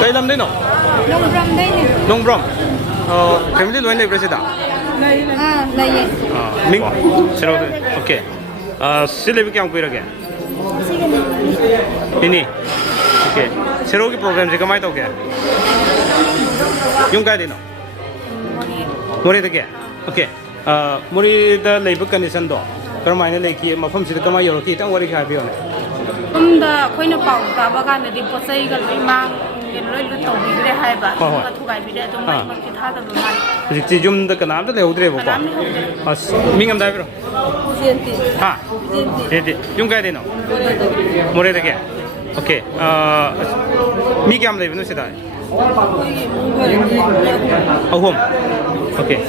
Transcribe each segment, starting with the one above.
Kay lam din no? Longbrom din eh. Longbrom. Family loin lay presida. Laye. Ming. Sero de. Okay. Sile bi kyang kuira ke? Sige na. Ini. Okay. Sero ki program se kamai to ke? Yung kay din no? Mori de ke? Okay. Mori da lay bu condition do. Karamai na lay ki mafam si kamai yor ki tang wari kha bi ne. Da khoi na pau ta ba ga na di po sai ga loi mang yen loi lu to bi de hai ba. Ka thu gai bi de to mai ma ki tha da lu mai. Ji jum da kanam da le udre bo ko. Mingam da biro. Jenti. Ha. Jenti. Yung kay din no? Mori de ke? Okay. Mi kyam lay binu sida. Ahom. Okay.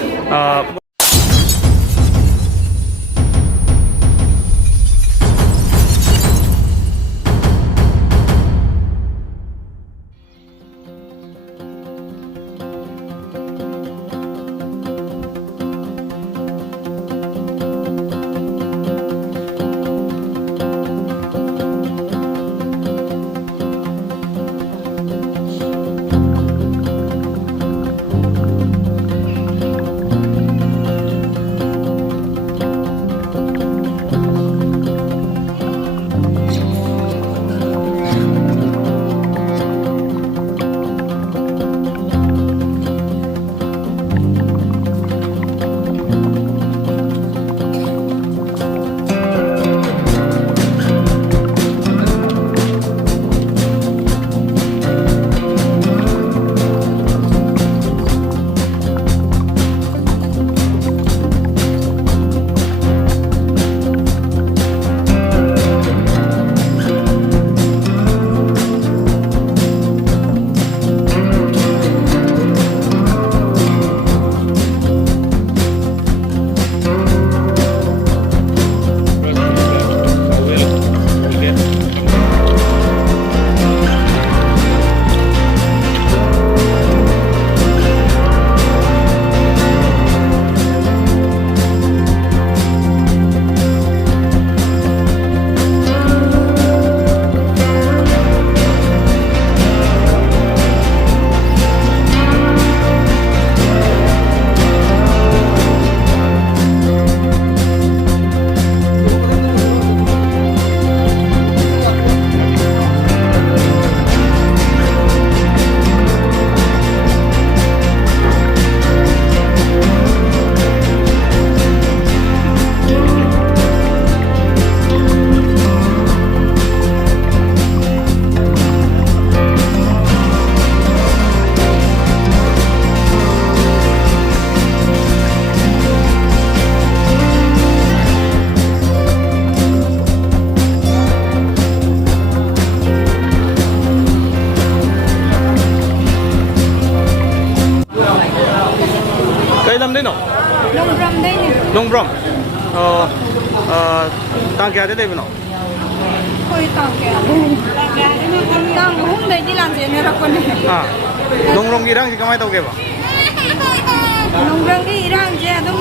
Đây no? Longbrom din eh. Longbrom. Tang kya de bino? Khoi tang kya. Tang hum dai di lang je ne ra ko ne. Longbrom ki rang si kamai tau ke ba? Longbrom ki rang je dum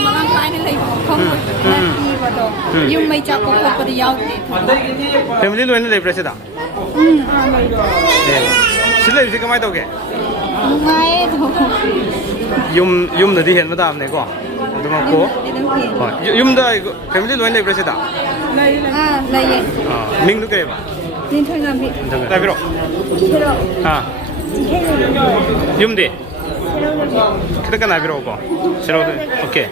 malang kai ne lai khong ki ba do. Yum mai cha ko ko pa di yaw ti. Family loin lay presida. Sile si kamai tau ke? Ngai do. Yum da di hen ma dam ne ko. Duma ko. Yum da family loin lay presida. Laye. Ming du ke ba? Din thoi na bi. Ta biro. Heirok. Yum di. Kita kan na biro ko. Sero de. Okay.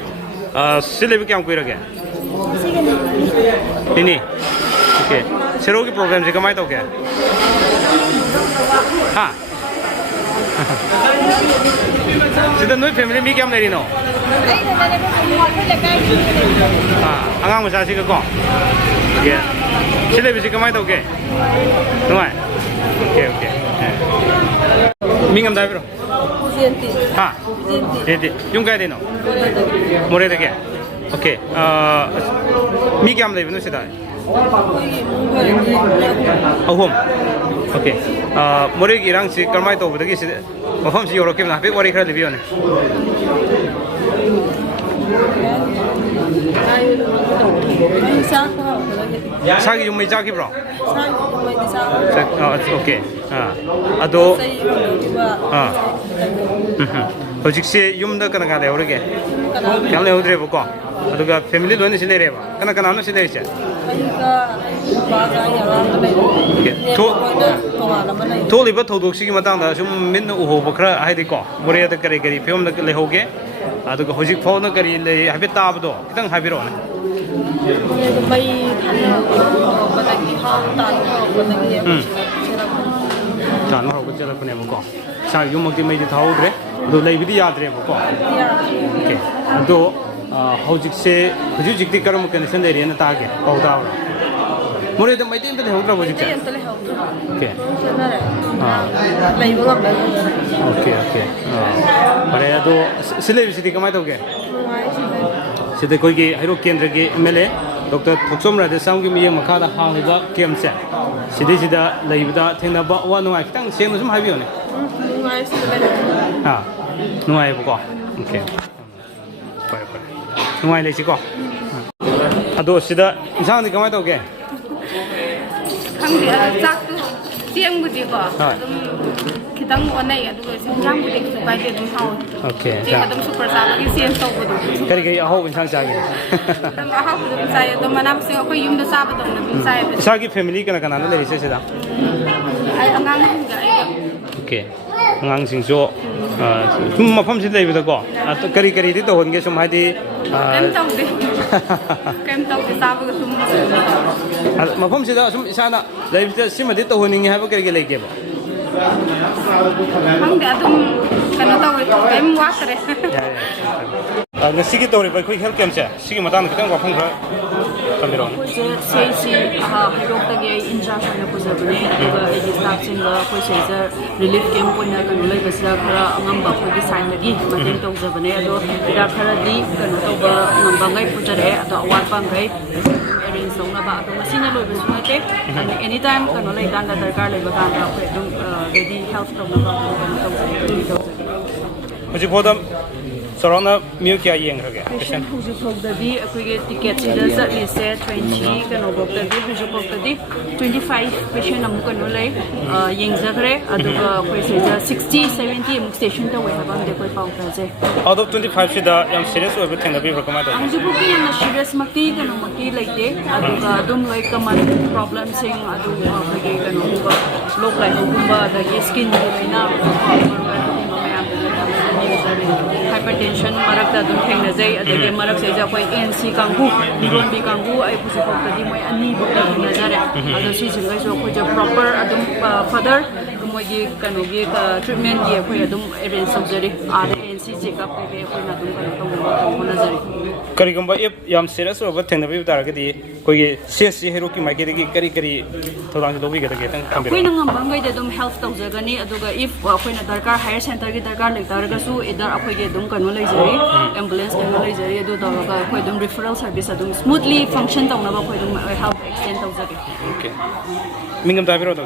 Sile bi kyam kuira ke? Sige na. Ini. Okay. Sero ki program se kamai tau ke? Ha. Sida noi family mi kyam nei no? Angang masa si ka ko. Yeah. Sile bi si kamai tau ke? Đúng rồi. Okay, okay. Mingam da biro. Jenti. Ha. Jenti. Yung kay din no? Mori de ke? Okay. Mi kyam lay bino sida? Ahom. Okay. Mori ki rang si karmai to budagi si mafam si Heirok na pe wari khara libiyo ne. Sagi yung may jaki bro. 오케이. 아도 호직시 윰다 그나가 레오르게. 그냥 레오드레 보고. 아도가 패밀리 돈이 실내래봐. 그나가 나는 실내지. 토리바 토독시기 마땅다 좀 민는 우호버 그라 하이디고 모레다 그리 표현다 레호게 아도가 호직 포는 그리 레 하비 따브도 기당 하비로네 자, 너 하고 저러 보내 먹고. 자, 요먹기 메디 다 오그래. 너 레이비디 야드래 먹고. 오케이. 또 호직세 호직디 가르 먹는 선대리는 다게. 거다오. 모레도 메디 인데 호드라 호직세. 오케이. 레이버가 오케이. 그래도 슬레비시디 그만 도게. 시대 거기 헤이록 켄드르기 MLA Dr. Thoksomrade Samgi Miye Makada Hangba Kemse Sidida Leibda Tenaba Wanua Kitang Same some Habione. Nuai Boko. Okay. Nuai Lesico. Ado Sida Sound the Kamato again. Kitang wanay adu sinjang butik supaya dia tahu. Okay. Dia kadang super sama lagi sian tahu betul. Kari aho insang sagi. Aho saya tu mana mesti aku yum tu sahabat tu nabi saya. Sagi family kana kana le ise seda. Ay angang enggak. Okay. Angang singso tum mafam sid lei bida ko. Kari di to honge sum hadi kem tahu di sahabat tu sum. Mafam sida sum isana lei bida simadi to honinge ha ba kari lei ke ba. Hangga atum kana tahu em wasre. Nasi kita orang berkuih help kemsa. Sigi matan kita ngapa pun kamera. Saya Heirok tadi in-charge na po sa bani. Juga staff singa ko saya relief camp po na kanulay basta kara ngamba ko di sign lagi. Matin tong sa bani. Ado ida kara di kanuto ba ngambangay po jare ato awat bangay. Arrange song na ba ato masina loy besu nate. Anytime kanulay dan na darkar lay ba kan ako dong ready health tong na ba kanuto sa Muzi podam Sorona Mioi kya yeng rage. Patient who's booked the ticket is at least 20 can book the who's booked the 25 patient amu kan ulai yeng zagre aduga koi se 60 70 amu station ta wai ban de koi pau ta je Out of 25 shida yam serious over thing nabi recommend. who's booking na serious makti kan makti like de aduga dum like common problem sing aduga koi kan low like kumba the skin na hypertension marakta dum thengna jai adage marak se ja koi ANC kanghu niron bi kanghu ai pusi ko tadi moi ani bo na jare ado si jingai so ko ja proper adum father moi gi kanu gi treatment gi ko adum arrange surgery ANC check up ke ko na dum ko na jare Kari gamba if yam serious over thing nabi utara ke di koi CSC Heirok ki maike de kari thodang dobi ke de tang kamera. Koi nang bangai de dum health tau jagani aduga if koi na darkar higher center gi darkar le targa su idar akoi ge dum kanu lai jari ambulance kanu lai jari adu dawa koi dum referral service adum smoothly function tau na ba koi dum help extend tau jage. Okay. Mingam tabiro to.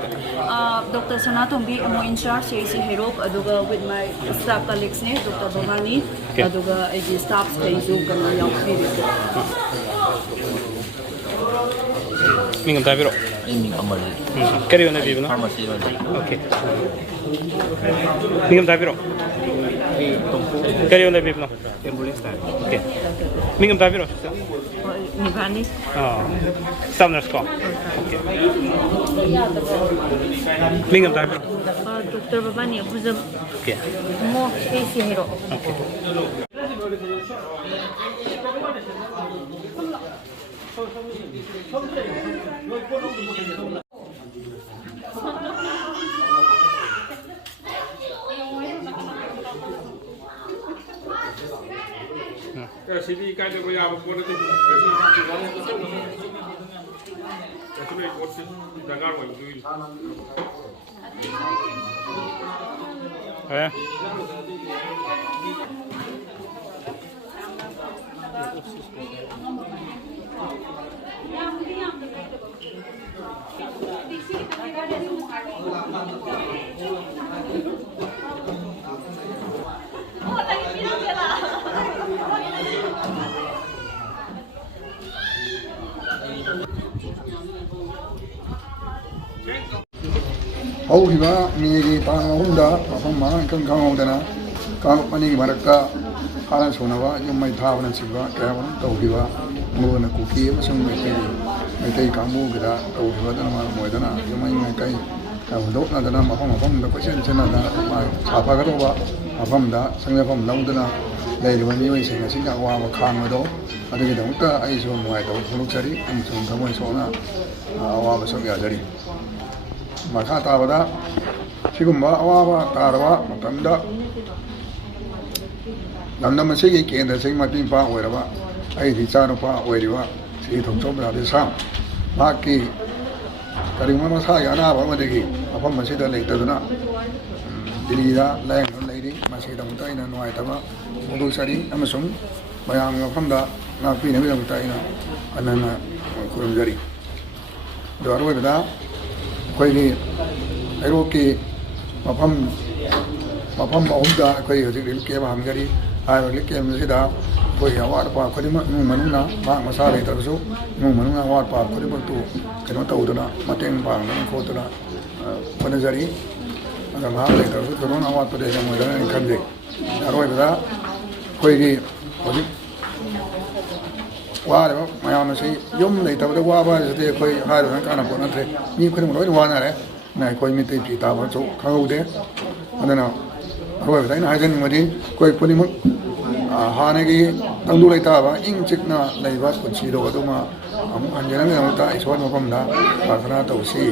Dr. Sanatombi mo in charge CSC Heirok aduga with my staff colleagues ne Dr. Bhavani aduga agi staff kay zo kanu yang Mingam tabiro. Kari ona bibi no. Okay. Mingam tabiro. Kari ona bibi no. Okay. Mingam tabiro. Nivani. Staff nurse ko. Okay. Mingam tabiro. Dr. Bhavani abuzam. Okay. Mo CSC Heirok. Okay. Sini kan dia punya apa pun itu. Jadi ikut sih jangan main duit. ꯍꯧꯈꯤꯕ ꯃꯦꯒꯤ ꯇꯥꯡ 3ꯗ ꯃꯐꯝ ꯃꯔꯥꯡ ꯏꯈꯪ ꯈꯪꯍꯧꯗꯅ ꯀꯥꯡꯂꯨꯞ ꯑꯅꯤꯒꯤ ꯃꯔꯛꯇ ꯍꯥꯟꯅ ꯁꯣꯟꯅꯕ ꯌꯨꯝ ꯃꯩ ꯊꯥꯕꯅꯆꯤꯡꯕ ꯀꯌꯥ ꯑꯃ ꯇꯧꯈꯤꯕ ꯃꯔꯨꯑꯣꯏꯅ ꯀꯨꯀꯤ ꯑꯃꯁꯨꯡ ꯃꯩꯇꯩ ꯀꯥꯡꯕꯨꯒꯤꯗ ꯇꯧꯈꯤꯕꯗꯨꯅ ꯃꯔꯝ ꯑꯣꯏꯗꯨꯅ ꯌꯨꯝꯃꯩ ꯃꯥꯏꯀꯩ ꯍꯨꯟꯗꯣꯛꯅꯗꯅ ꯃꯐꯝꯗ ꯀꯣꯏꯆꯦꯟ ꯆꯦꯟꯅꯗꯅ ꯁꯥꯐꯒꯗꯧꯕ ꯃꯐꯝꯗ ꯆꯪꯖꯐꯝ ꯂꯧꯗꯨꯅ ꯂꯩꯔꯤꯕ ꯃꯤꯑꯣꯏꯁꯤꯡ ꯑꯁꯤꯒꯤ ꯑꯋꯥꯕ ꯈꯥꯡꯕꯗꯣ ꯑꯗꯨꯒꯤꯗꯃꯛꯇ ꯑꯩꯁꯨ ꯅꯨꯡꯉꯥꯏꯇꯕ ꯐꯣꯡꯗꯣꯛꯆꯔꯤ ꯑꯃꯁꯨꯡ ꯊꯃꯣꯏ ꯁꯣꯛꯅ ꯑꯋꯥꯕ ꯁꯔꯨꯛ ꯌꯥꯖꯔꯤ ꯃꯈꯥ ꯇꯥꯕꯗ ꯁꯤꯒꯨꯝꯕ ꯑꯋꯥꯕ ꯇꯥꯔꯕ ꯃꯇꯝꯗ ꯂꯝꯗꯝ ꯑꯁꯤꯒꯤ ꯀꯦꯟꯗ꯭ꯔꯁꯤꯒꯤ ꯃꯄꯤꯃꯄꯥ ꯑꯣꯏꯔꯕ ꯑꯩꯒꯤ ꯏꯆꯥꯅꯨꯄꯥ ꯑꯣꯏꯔꯤꯕ ꯁ꯭ꯔꯤ ꯊꯣꯡꯆꯧ ꯔꯥꯙꯦꯁ꯭ꯌꯥꯝ ꯃꯍꯥꯛꯀꯤ ꯀꯔꯤꯒꯨꯝꯕ ꯃꯁꯥꯒꯤ ꯑꯅꯥꯕ ꯑꯃꯗꯒꯤ ꯃꯐꯝ ꯑꯁꯤꯗ ꯂꯩꯇꯗꯨꯅ ꯗꯤꯜꯂꯤꯗ ꯂꯥꯌꯦꯡꯗꯨꯅ ꯂꯩꯔꯤ ꯃꯁꯤꯒꯤꯗꯃꯛꯇ ꯑꯩꯅ ꯅꯨꯡꯉꯥꯏꯇꯕ ꯐꯣꯡꯗꯣꯛꯆꯔꯤ ꯑꯃꯁꯨꯡ ꯃꯌꯥꯝꯒꯤ ꯃꯐꯝꯗ ꯉꯥꯛꯄꯤꯅꯕꯒꯤꯗꯃꯛꯇ ꯑꯩꯅ ꯍꯟꯅ ꯍꯟꯅ ꯈꯨꯔꯨꯝꯖꯔꯤ ꯑꯗꯣ ꯑꯔꯣꯏꯕꯗ ꯑꯩꯈꯣꯏꯒꯤ ꯍꯩꯔꯣꯛꯀꯤ ꯃꯐꯝ 3ꯗ ꯑꯩꯈꯣꯏ ꯍꯧꯖꯤꯛ ꯔꯤꯂꯤꯐ ꯀꯦꯝꯞ ꯍꯥꯡꯖꯔꯤ ꯍꯥꯏꯔꯤꯕ ꯔꯤꯂꯤꯐ ꯀꯦꯝꯞ ꯑꯁꯤꯗ ꯑꯩꯈꯣꯏꯒꯤ ꯑꯋꯥꯠ ꯑꯄꯥ ꯈꯨꯗꯤꯡꯃꯛ ꯏꯃꯨꯡ ꯃꯅꯨꯡꯅ ꯃꯍꯥꯛ ꯃꯁꯥ ꯂꯩꯇ꯭ꯔꯕꯁꯨ ꯏꯃꯨꯡ ꯃꯅꯨꯡꯅ ꯑꯋꯥꯠ ꯑꯄꯥ ꯈꯨꯗꯤꯡꯃꯛꯇꯨ ꯀꯩꯅꯣ ꯇꯧꯗꯨꯅ ꯃꯇꯦꯡ ꯄꯥꯡꯗꯅ ꯈꯣꯠꯇꯨꯅ ꯍꯣꯠꯅꯖꯔꯤ ꯑꯗ ꯃꯍꯥꯛ ꯂꯩꯇ꯭ꯔꯕꯁꯨ ꯊꯣꯏꯗꯣꯛꯅ ꯑꯋꯥꯠꯄꯗꯤ ꯂꯩꯔꯝꯃꯣꯏꯗ꯭ꯔꯅ ꯑꯩꯅ ꯈꯟꯖꯩ ꯑꯔꯣꯏꯕꯗ ꯑꯩꯈꯣꯏꯒꯤ ꯍꯧꯖꯤꯛ ꯋꯥꯔꯤꯕ ꯃꯌꯥꯝ ꯑꯁꯤ ꯌꯨꯝ ꯂꯩꯇꯕꯗ ꯋꯥꯕ ꯍꯥꯏꯕꯁꯤꯗꯤ ꯑꯩꯈꯣꯏ ꯍꯥꯏꯔꯨꯔꯒ ꯀꯥꯟꯅꯕ ꯄꯣꯠ ꯅꯠꯇ꯭ꯔꯦ ꯃꯤ ꯈꯨꯗꯤꯡꯃꯛ ꯂꯣꯏꯅ ꯋꯥꯅꯔꯦ ꯑꯩꯈꯣꯏ ꯃꯤꯇꯩ ꯐꯤ ꯇꯥꯕꯁꯨ ꯈꯪꯍꯧꯗꯦ ꯑꯗꯨꯅ ꯑꯔꯣꯏꯕꯗ ꯑꯩꯅ ꯍꯥꯏꯖꯅꯤꯡꯕꯗꯤ ꯑꯩꯈꯣꯏ ꯈꯨꯗꯤꯡꯃꯛ ꯍꯥꯟꯅꯒꯤ ꯇꯪꯗꯨ ꯂꯩꯇꯥꯕ ꯏꯪ ꯆꯤꯛꯅ ꯂꯩꯕ ꯄꯨꯟꯁꯤꯗꯣ ꯑꯗꯨꯃ ꯑꯃꯨꯛ ꯍꯟꯖꯅꯕꯒꯤꯗꯃꯛꯇ ꯏꯁꯣꯔ ꯃꯐꯝꯗ ꯄ꯭ꯔꯥꯔꯊꯅꯥ ꯇꯧꯁꯤ